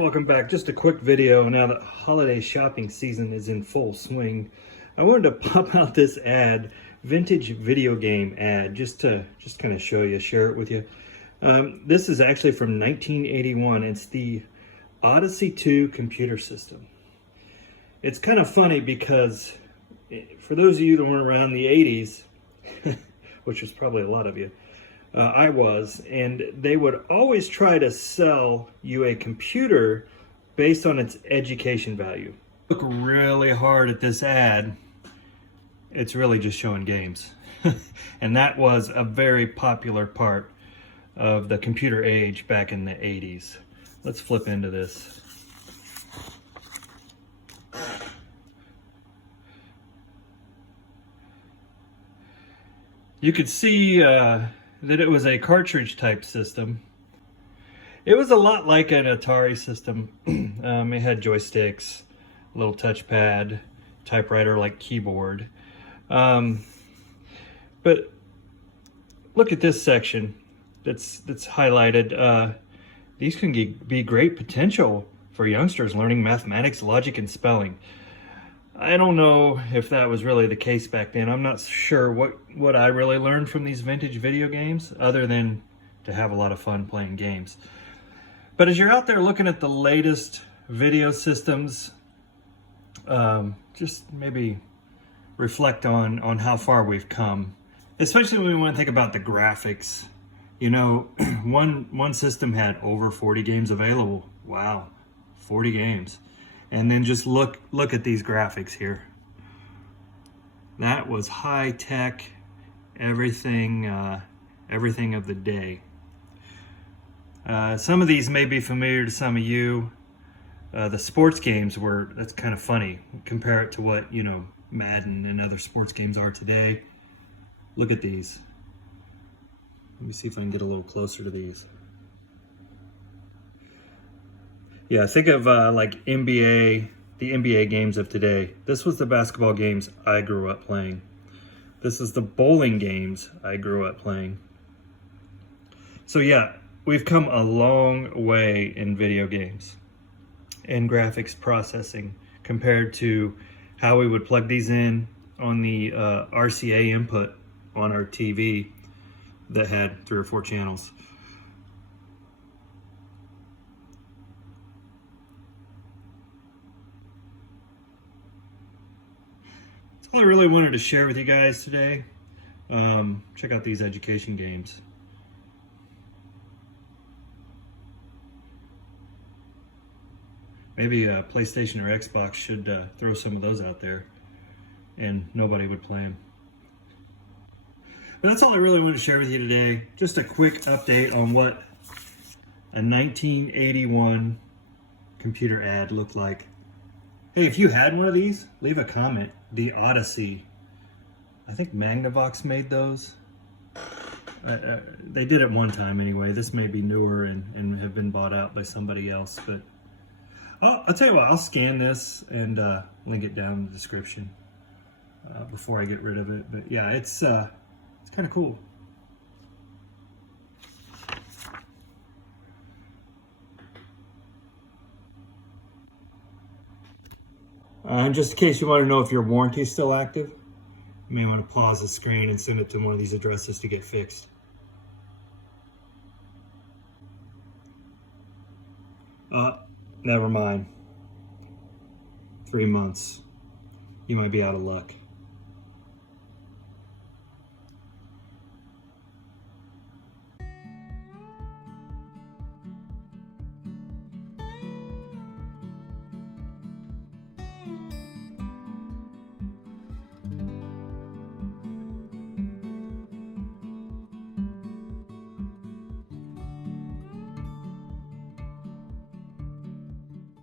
Welcome back. Just a quick video now that holiday shopping season is in full swing. I wanted to pop out this ad, vintage video game ad, just kind of share it with you. This is actually from 1981. It's the Odyssey 2 computer system. It's kind of funny because for those of you that weren't around the 80s, which was probably a lot of you, I was, and they would always try to sell you a computer based on its education value. Look really hard at this ad, it's really just showing games. And that was a very popular part of the computer age back in the 80s. Let's flip into this. You could see that it was a cartridge type system. It was a lot like an Atari system. It had joysticks, a little touchpad, typewriter like keyboard. But look at this section that's highlighted. These can be great potential for youngsters learning mathematics, logic, and spelling. I don't know if that was really the case back then. I'm not sure what I really learned from these vintage video games, other than to have a lot of fun playing games. But as you're out there looking at the latest video systems, just maybe reflect on how far we've come, especially when we want to think about the graphics. You know, one system had over 40 games available. Wow, 40 games. And then just look at these graphics here. That was high tech, everything of the day. Some of these may be familiar to some of you. The sports games that's kind of funny. Compare it to what, you know, Madden and other sports games are today. Look at these. Let me see if I can get a little closer to these. Yeah, think of like NBA, the NBA games of today. This was the basketball games I grew up playing. This is the bowling games I grew up playing. So yeah, we've come a long way in video games and graphics processing compared to how we would plug these in on the RCA input on our TV that had 3 or 4 channels. All I really wanted to share with you guys today. Check out these education games. Maybe PlayStation or Xbox should throw some of those out there, and nobody would play them. But that's all I really wanted to share with you today. Just a quick update on what a 1981 computer ad looked like. Hey, if you had one of these, leave a comment. The Odyssey. I think Magnavox made those. They did it one time anyway. This may be newer and have been bought out by somebody else. But I'll tell you what, I'll scan this and link it down in the description before I get rid of it. But yeah, it's kind of cool. Just in case you want to know if your warranty is still active, you may want to pause the screen and send it to one of these addresses to get fixed. Never mind. 3 months. You might be out of luck.